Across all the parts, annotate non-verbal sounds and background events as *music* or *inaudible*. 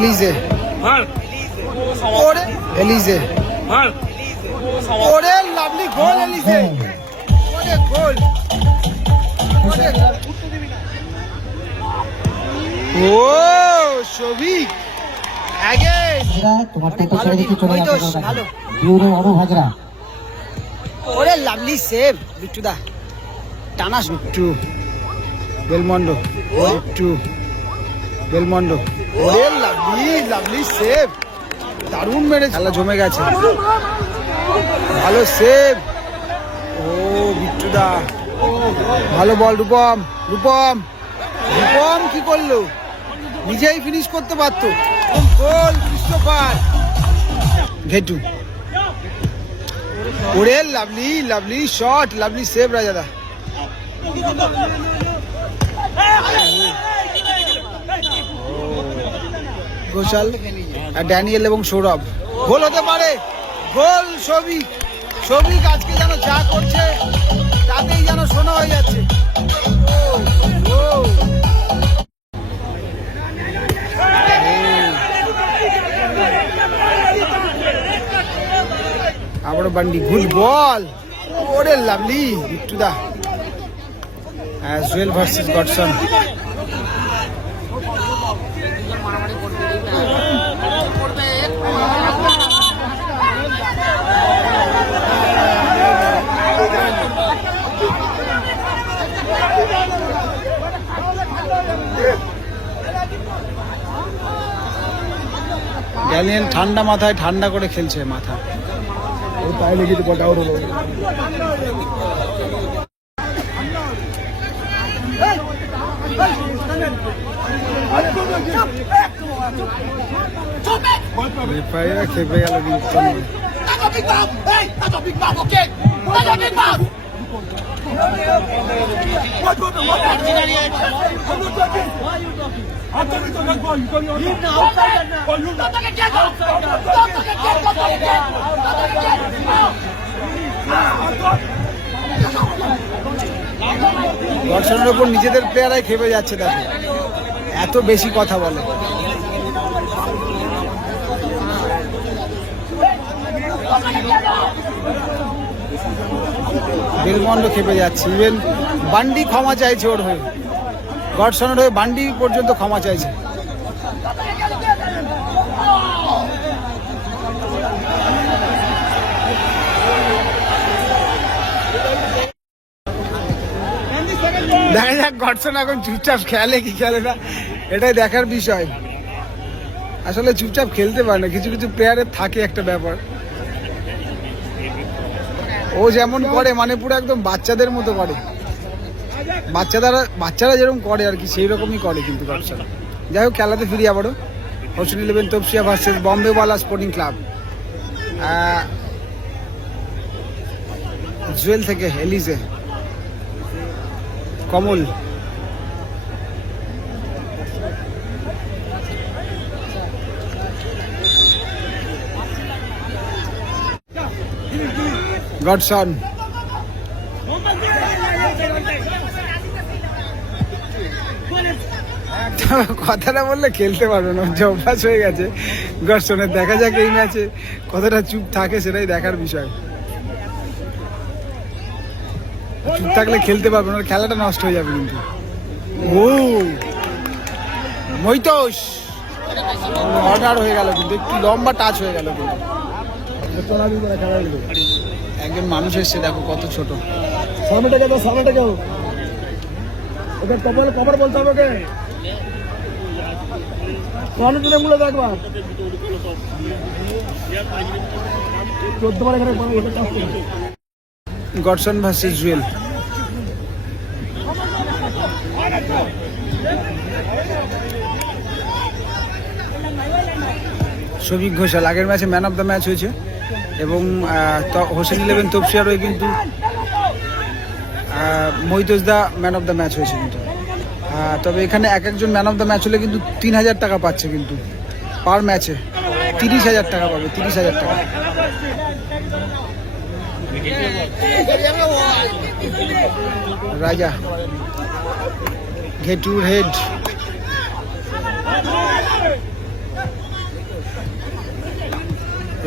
এলিজে। ওরে। এলিজে। ওরে লাভলি গোল এলিজে। ওরে গোল। ওরে। ও সবিক অ্যাগেন তোমার টেপে ছেড়ে দিতে চলে তো, যাচ্ছে ভালো। বিউরো হাজরা। ওরে লাভলি সেভ বিট্টুদা টানা বিট্টু। বেলমন্ডো। বিট্টু। বেলমন্ডো। ওরে লাভলি লাভলি সেভ দারুণ মেরে খেলা জমে গেছে। ভালো সেভ ও বিট্টুদা। ভালো বল রূপম। রূপম। রূপম কি করল? নিজেই ফিনিশ করতে পারতো। Goal Christopher Ghetu. ওরে lovely lovely shot lovely save রাজাদা Ghoshal, আর ড্যানিয়েল এবং সৌরভ। গোল হতে পারে। গোল সবিক সবিক আজকে যেন যা করছে, তাতেই যেন শোনা হয়ে যাচ্ছে। আবারও বান্ডি, গুড বল। ওরে lovely, বিট্টুদা। As well versus Godson. Daniel ঠান্ডা মাথায় ঠান্ডা করে খেলছে মাথা তাই লেগে তো গোটা হলো রেফারিরা খেপে! দর্শনের ওপর নিজেদের প্লেয়ারাই খেপে যাচ্ছে দেখো এত বেশি কথা বলে। বেলমন্ড খেপে যাচ্ছে। ইভেন বান্ডি ক্ষমা চাইছে ওর হয়ে। গডসনের হয়ে বান্ডি পর্যন্ত ক্ষমা চাইছে। দেখা যাক গডসন এখন চুপচাপ খেলে কি খেলে না। এটাই দেখার বিষয়। আসলে চুপচাপ খেলতে পারে না, কিছু কিছু প্লেয়ারের থাকে একটা ব্যাপার। ও যেমন করে মানে পুরো একদম বাচ্চাদের মতো করে। বাচ্চাদারা, বাচ্চারা যেরকম করে আর কি, সেই রকমই করে কিন্তু গডসন যাই হোক, খেলাতে ফিরি আবারও। Hossain eleven Topsia versus Bombaywala sporting club Jewel থেকে এলিজে কমল। গডসন *laughs* কথাটা বললে খেলতে পারবে না যে অভ্যাস হয়ে গেছে। গডসনের দেখা যাক এই ম্যাচে কতটা চুপ থাকে সেটাই দেখার বিষয়। চুপ থাকলে খেলতে পারবে না খেলাটা নষ্ট হয়ে যাবে কিন্তু। ও! মৈতোষ অর্ডার হয়ে গেল কিন্তু, একটু লম্বা টাচ হয়ে গেল কিন্তু। একজন মানুষ এসছে দেখো কত ছোট। সামনেটা যাব সামনেটা যাব ওকে কপাল কপার বলতে হবে ওকে। সামনে মূলে দেখবা চোদ্দ বার এখানে Godson versus Jewel. Sabik Ghoshal আগের ম্যাচে ম্যান অফ দ্য ম্যাচ হয়েছে। এবং হোসেন ইলেভেন, তপসিয়ার হয়ে কিন্তু Maitosh the man of the match হয়েছে কিন্তু। তবে এখানে এক একজন ম্যান অফ দ্য ম্যাচ হলে কিন্তু তিন হাজার টাকা পাচ্ছে কিন্তু, পার ম্যাচে। তিরিশ হাজার টাকা পাবে, তিরিশ হাজার টাকা। রাজা ঘেটুর হেড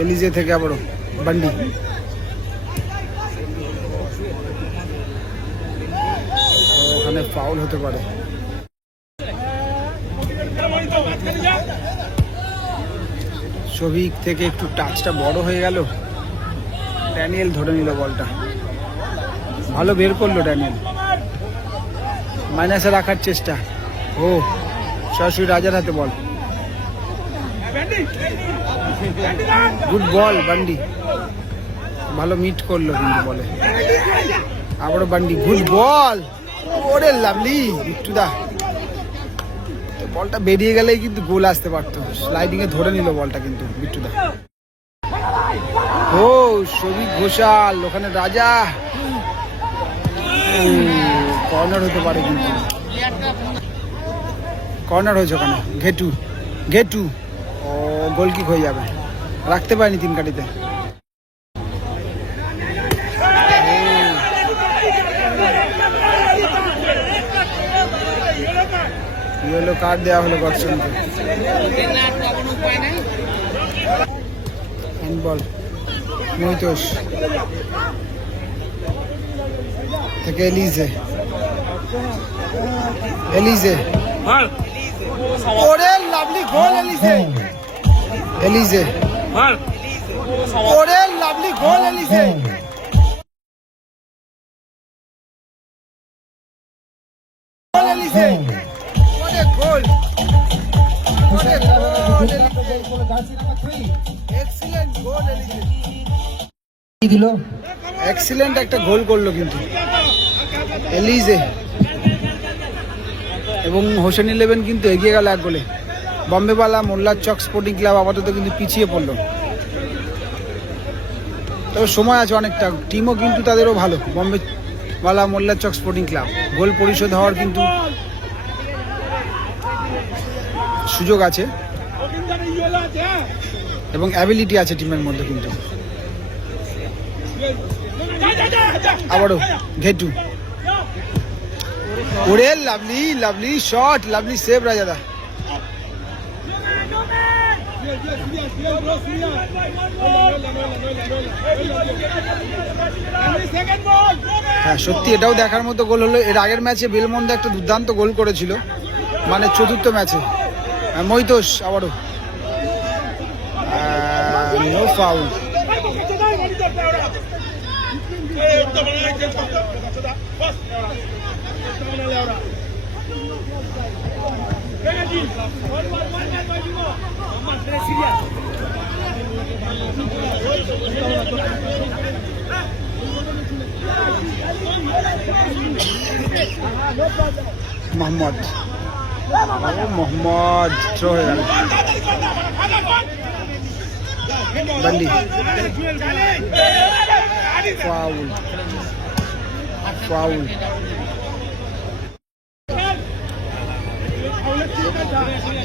এলিজে থেকে আবারও। ও, ওখানে ফাউল হতে পারে। শফিক থেকে একটু টাচটা বড় হয়ে গেল। ড্যানিয়েল ধরে নিল বলটা। ভালো বের করল ড্যানিয়েল। মাইনাসে রাখার চেষ্টা। ও সরাসরি রাজার হাতে বল। গুড বল বান্ডি ভালো মিট করল কিন্তু বলে। আবারও বান্ডি গুড বল ওরে লাভলি তো বলটা বেরিয়ে গেলেই কিন্তু গোল আসতে পারতো। স্লাইডিং এ ধরে নিল বলটা কিন্তু বিট্টুদা। ও সবিক ঘোষাল, ওখানে রাজা। কর্নার হতে পারে কিন্তু। কর্নার হয়েছে ওখানে, ঘেটু ঘেটু। ও, গোল কিক হয়ে যাবে। রাখতে পারেনি তিন কাটিতে ইয়েলো কার্ড দেওয়া হলো গডসনকে হ্যান্ডবল। মহিতোষ। থেকে এলিজে। এলিজে। ওরে লাভলি গোল এলিজে। এলিজে। ওরে লাভলি গোল এলিজে। গোল এলিজে। ওরে গোল ওরে গোল এক্সিলেন্ট গোল এলিজে। দিল? এক্সিলেন্ট একটা গোল করল কিন্তু। এলিজে। এবং হোসেন ইলেভেন কিন্তু এগিয়ে গেল এক গোলে। বম্বেওয়ালা মোল্লার চক স্পোর্টিং ক্লাব আপাতত কিন্তু পিছিয়ে পড়ল। তবে সময় আছে অনেকটা। টিমও কিন্তু তাদেরও ভালো। বম্বে ওয়ালা মোল্লার চক স্পোর্টিং ক্লাব গোল পরিশোধ হওয়ার কিন্তু সুযোগ আছে। এবং অ্যাবিলিটি আছে টিমের মধ্যে কিন্তু। আবারও, ঘেটু। ওরে lovely lovely shot lovely save রাজাদা হ্যাঁ সত্যি এটাও দেখার মতো গোল হলো। এর আগের ম্যাচে বেলমন্দ একটা দুর্দান্ত গোল করেছিল মানে চতুর্থ ম্যাচে। মৈতোষ আবারও। নো ফাউল মোহাম্মদ ও মোহাম্মদ থ্রো হয়ে গেল Bandi foul foul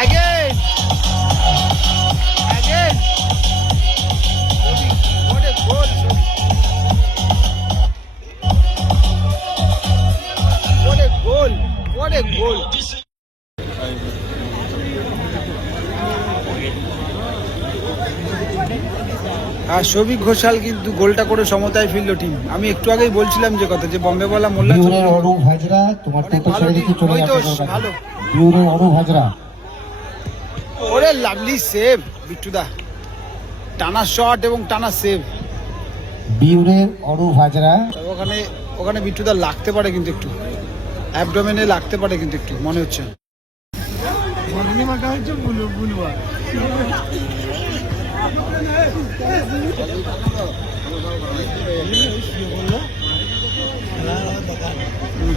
Again. Again. What a goal, What a goal. What a goal. আর সবিক ঘোষাল কিন্তু গোলটা করে সমতায় ফিরল টিম আমি একটু আগেই বলছিলাম যে কথা যে বম্বে বলা মোল্লা ভালো ওরে লাভলি সেভ বিট্টুদা। টানা শট এবং টানা সেভ বিউরের অনুপ হাজরা ওখানে ওখানে বিট্টুদা লাগতে পারে কিন্তু একটু। অ্যাবডোমেনে লাগতে পারে কিন্তু একটু মনে হচ্ছে।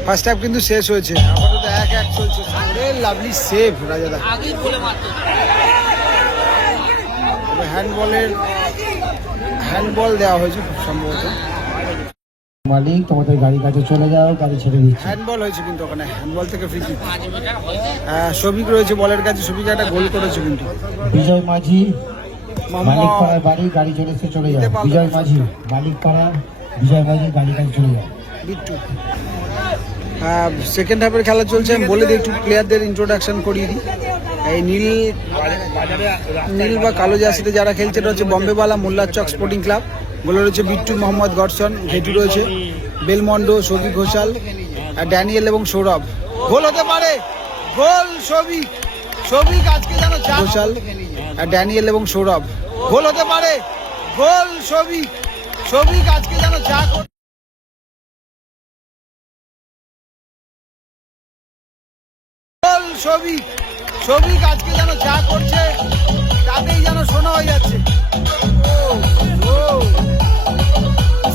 ফার্স্ট হাফ কিন্তু শেষ হয়েছে। আপাতত এক এক চলছে। লাভলি সেভ রাজাদা তবে হ্যান্ডবলের হ্যান্ডবল দেওয়া হয়েছে খুব সম্ভবত। মালিক তোমাদের গাড়ি কাছে চলে যাও গাড়ি ছেড়ে দিচ্ছি। হ্যান্ডবল হয়েছে কিন্তু ওখানে। হ্যান্ডবল থেকে ফ্রি কিক সবিক রয়েছে বলের কাছে। সবিক একটা গোল করেছে কিন্তু। বিজয় মাঝি মালিক পাড়ার বাড়ি গাড়ি চলে এসে চলে যাও। বিজয় মাঝি মালিক পাড়া বিজয় মাঝি গাড়ি কাছে চলে যাও। বিট্টু সেকেন্ড হাফের খেলা চলছে, আমি বলে দিই, একটু প্লেয়ারদের ইন্ট্রোডাকশন করিয়ে দিই। এই নীল নীল বা কালো জার্সিতে যারা খেলছে, এটা হচ্ছে বম্বেওয়ালা মোল্লার চক স্পোর্টিং ক্লাব বলে রয়েছে বিট্টু, মোহাম্মদ গডসন ঘেটু রয়েছে, বেলমন্ডো সৌভিক ঘোষাল ড্যানিয়েল এবং সৌরভ। গোল হতে পারে! গোল সৌভিক সৌভিক আজকে যেন ঘোষাল ড্যানিয়েল এবং সৌরভ। গোল হতে পারে! গোল সৌভিক সৌভিক আজকে যেন চা গোল সবিক সবিক আজকে যেন যা করছে তাতেই যেন শোনা হয়ে যাচ্ছে।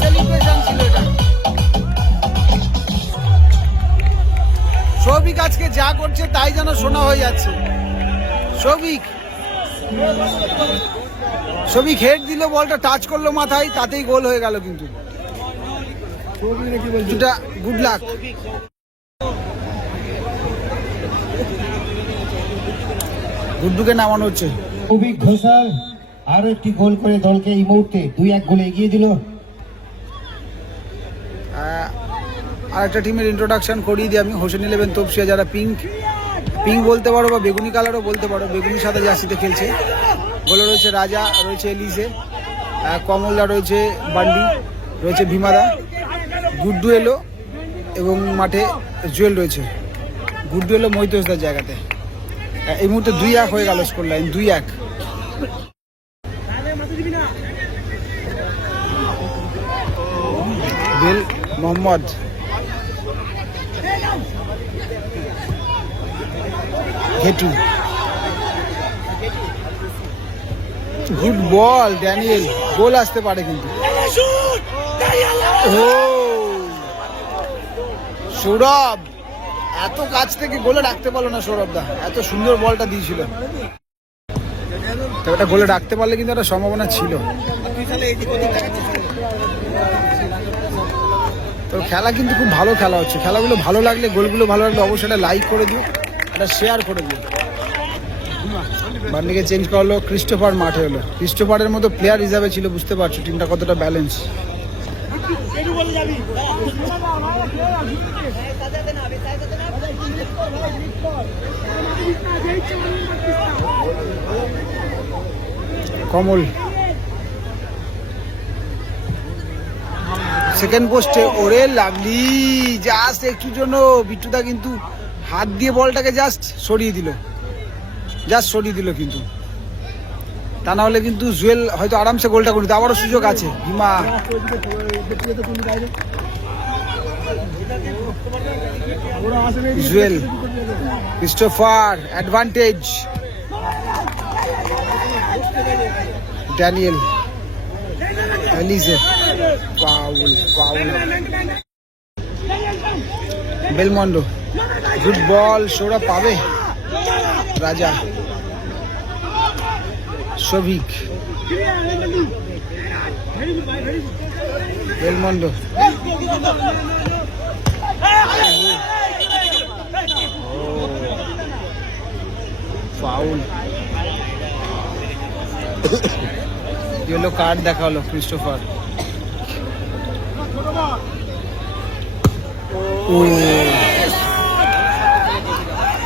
সেলিব্রেশন ছিল এটা। আজকে যা করছে তাই যেন শোনা হয়ে যাচ্ছে। সবিক সবিক হেড দিল বলটা টাচ করল মাথায় তাতেই গোল হয়ে গেল কিন্তু। গুড লাক গুড্ডুকে নামানো হচ্ছে। কবি ঘোষাল আরও একটি গোল করে দলকে এই মুহূর্তে দুই এক গোলে এগিয়ে দিল। আর একটা টিমের ইন্ট্রোডাকশন করিয়ে দিই আমি। হোসেন ইলেভেন তপসিয়া যারা পিঙ্ক পিঙ্ক বলতে পারো বা বেগুনি কালারও বলতে পারো বেগুনি সাদা জার্সিতে খেলছে। গোলে রয়েছে রাজা রয়েছে এলিসে কমলদা রয়েছে বান্ডি রয়েছে ভীমাদা। গুড্ডু এলো এবং মাঠে জুয়েল রয়েছে। গুড্ডু এলো মৈতোসদার জায়গাতে। এই মুহূর্তে দুই এক হয়ে গেল স্কোর লাইন দুই এক। Bell Mohammad. Ghetu. Good ball Daniel goal আসতে পারে কিন্তু। ও! সৌরভ। এত কাছ থেকে গোলে ডাকতে পারল না সৌরভ দা। এত সুন্দর বলটা দিয়েছিল। তবে এটা গোলে ডাকতে পারলে কিন্তু একটা সম্ভাবনা ছিল। তো খেলা কিন্তু খুব ভালো খেলা হচ্ছে। খেলাগুলো ভালো লাগলে, গোলগুলো ভালো লাগলে অবশ্যই এটা লাইক করে দিও এটা শেয়ার করে দিও। বার্নিকে চেঞ্জ করা হলো ক্রিস্টোফার মাঠে হলো ক্রিস্টোফারের মতো প্লেয়ার হিসাবে ছিল, বুঝতে পারছ টিমটা কতটা ব্যালেন্স কমল। সেকেন্ড পোস্টে ওরে লাগলি জাস্ট একটু জন্য, বিট্টুদা কিন্তু হাত দিয়ে বলটাকে জাস্ট সরিয়ে দিল। জাস্ট সরিয়ে দিল কিন্তু। তা না হলে কিন্তু জুয়েল হয়তো আরামসে গোলটা করে আবারও সুযোগ আছে। হিমা Jewel Christopher advantage Daniel এলিজে foul foul Belmondo good ball Sourav পাবে। Raja Sabik Belmondo foul. *coughs* Yellow card দেখা হলো ক্রিস্টোফার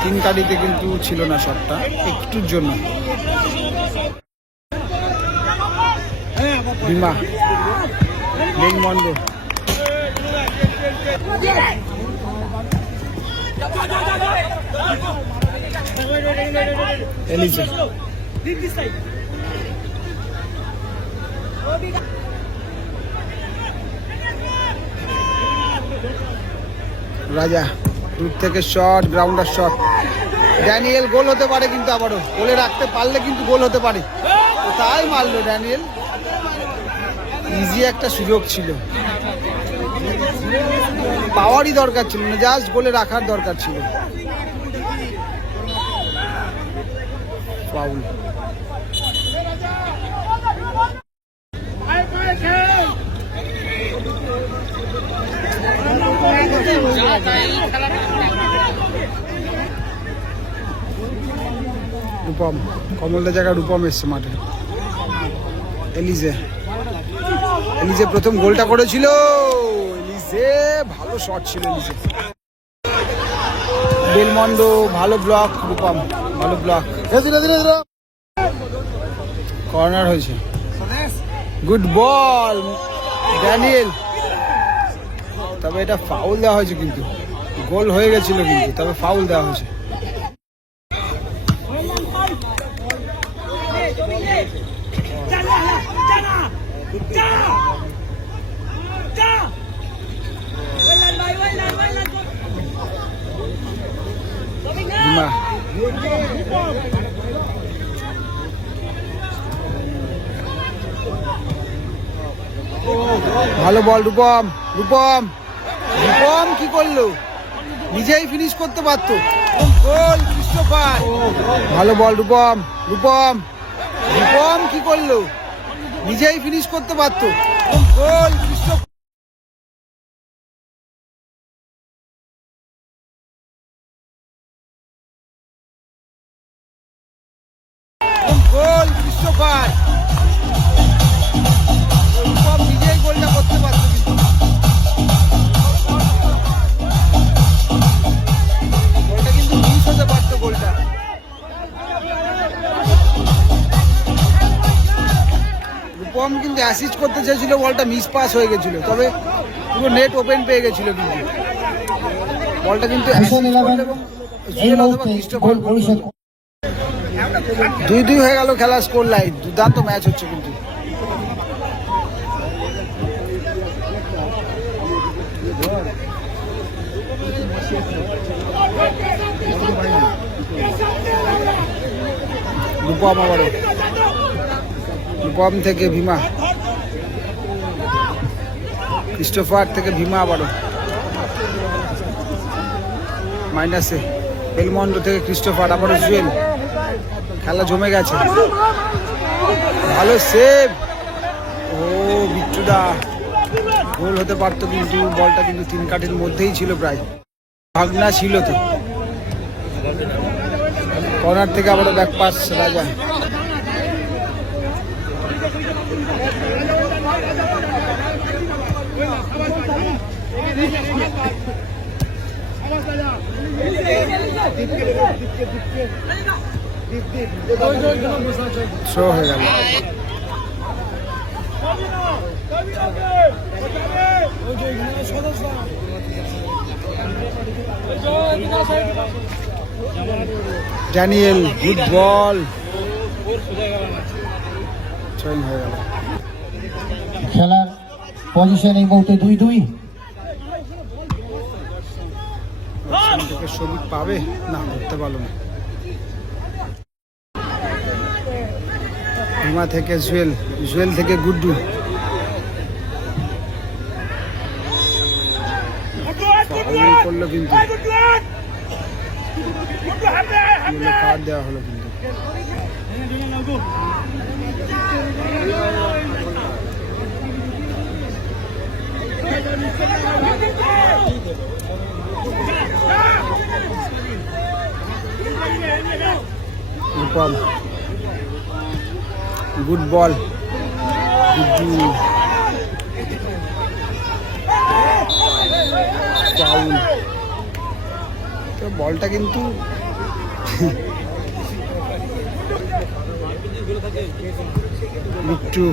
তিন কারিতে কিন্তু ছিল না শটটা, একটুর জন্য। বিমা বেলমন্ড রাজা, দূর থেকে shot grounder shot Daniel goal হতে পারে কিন্তু আবারও। গোলে রাখতে পারলে কিন্তু গোল হতে পারে। তাই মারলো ড্যানিয়েল ইজি একটা সুযোগ ছিল। পাওয়ারই দরকার ছিল না জাস্ট গোলে রাখার দরকার ছিল। পাউল রূপম কমলদের জায়গায় রূপম এসছে মাঠে। এলিজে। এলিজে প্রথম গোলটা করেছিল। এলিজে, ভালো শট ছিল এলিজে বেলমন্ড, ভালো ব্লক রূপম, ভালো ব্লক ধীরে ধীরে ধীরে কর্নার হয়েছে। গুড বল ড্যানিয়েল তবে এটা ফাউল দেওয়া হয়েছে কিন্তু। গোল হয়ে গেছিল কিন্তু তবে ফাউল দেওয়া হয়েছে। ডিমা ভালো বল, রূপম রূপম। রূপম কি করল? নিজেই ফিনিশ করতে পারত। Goal, Christopher. ভালো বল, রূপম রূপম। রূপম কি করল? নিজেই ফিনিশ করতে পারত। গোল অ্যাসিস্ট করতে চেয়েছিল বলটা মিস পাস হয়ে গেছিল। তবে পুরো নেট ওপেন পেয়ে গেছিল কিন্তু। বলটা কিন্তু দুই দুই হয়ে গেল খেলা স্কোর লাইন দুর্দান্ত ম্যাচ হচ্ছে কিন্তু। রূপম আবারও। রূপম থেকে ভীমা। ক্রিস্টোফার থেকে ভীমা আবারও। মাইনাসে। বেলমন্ডো থেকে ক্রিস্টোফার আবারও জুয়েল। খেলা জমে গেছে। ভালো সেভ ও, বিট্টুদা। গোল হতে পারতো কিন্তু, বলটা কিন্তু তিন কাঠের মধ্যেই ছিল প্রায়। ভাগনা ছিল তো। কর্নার থেকে আবারও ব্যাক পাস রাজা। থ্রো হয়ে গেল। ড্যানিয়েল গুড বল খেলার পজিশন এই মুহূর্তে দুই দুই। শ্রমিক পাবে? না ধরতে পারল না। হিমা থেকে জুয়েল জুয়েল থেকে গুড্ডু। করল কিন্তু। কার্ড দেওয়া হলো কিন্তু। Rupam good ball Guddu foul তো বলটা কিন্তু বিট্টু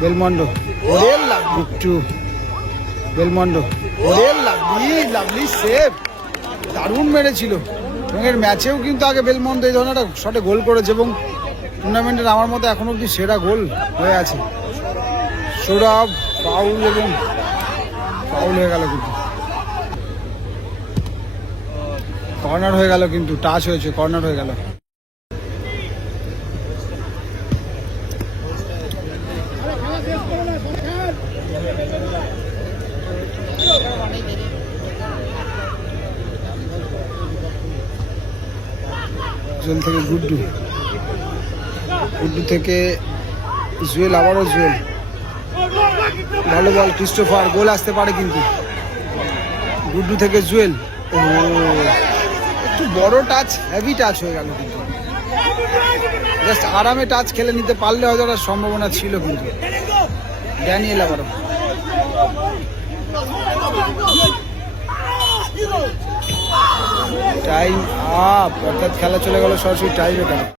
বেলমন্ডো। ওরে লাভ বিট্টু বেলমন্ডো। ওরে লাভলি লাভলি সেভ। দারুণ মেরেছিল। এবং এর ম্যাচেও কিন্তু আগে বেলমন্দ এই ধরনের একটা শটে গোল করেছে এবং টুর্নামেন্টের আমার মতো এখনও অব্দি সেরা গোল হয়ে আছে। সৌরভ পাউল এবং পাউল হয়ে গেল কিন্তু। কর্নার হয়ে গেল কিন্তু টাচ হয়েছে কর্নার হয়ে গেল। জুয়েল থেকে গুড্ডু। গুড্ডু থেকে জুয়েল, আবারও জুয়েল। ভালো বল, ক্রিস্টোফার, গোল আসতে পারে কিন্তু। গুড্ডু থেকে জুয়েল। ও, একটু বড় টাচ হেভি টাচ হয়ে গেল কিন্তু। জাস্ট আরামে টাচ খেলে নিতে পারলে হয়তো সম্ভাবনা ছিল কিন্তু। ড্যানিয়েল আবারও। টাইম আপ অর্থাৎ খেলা চলে গেল সরাসরি টাইম এটা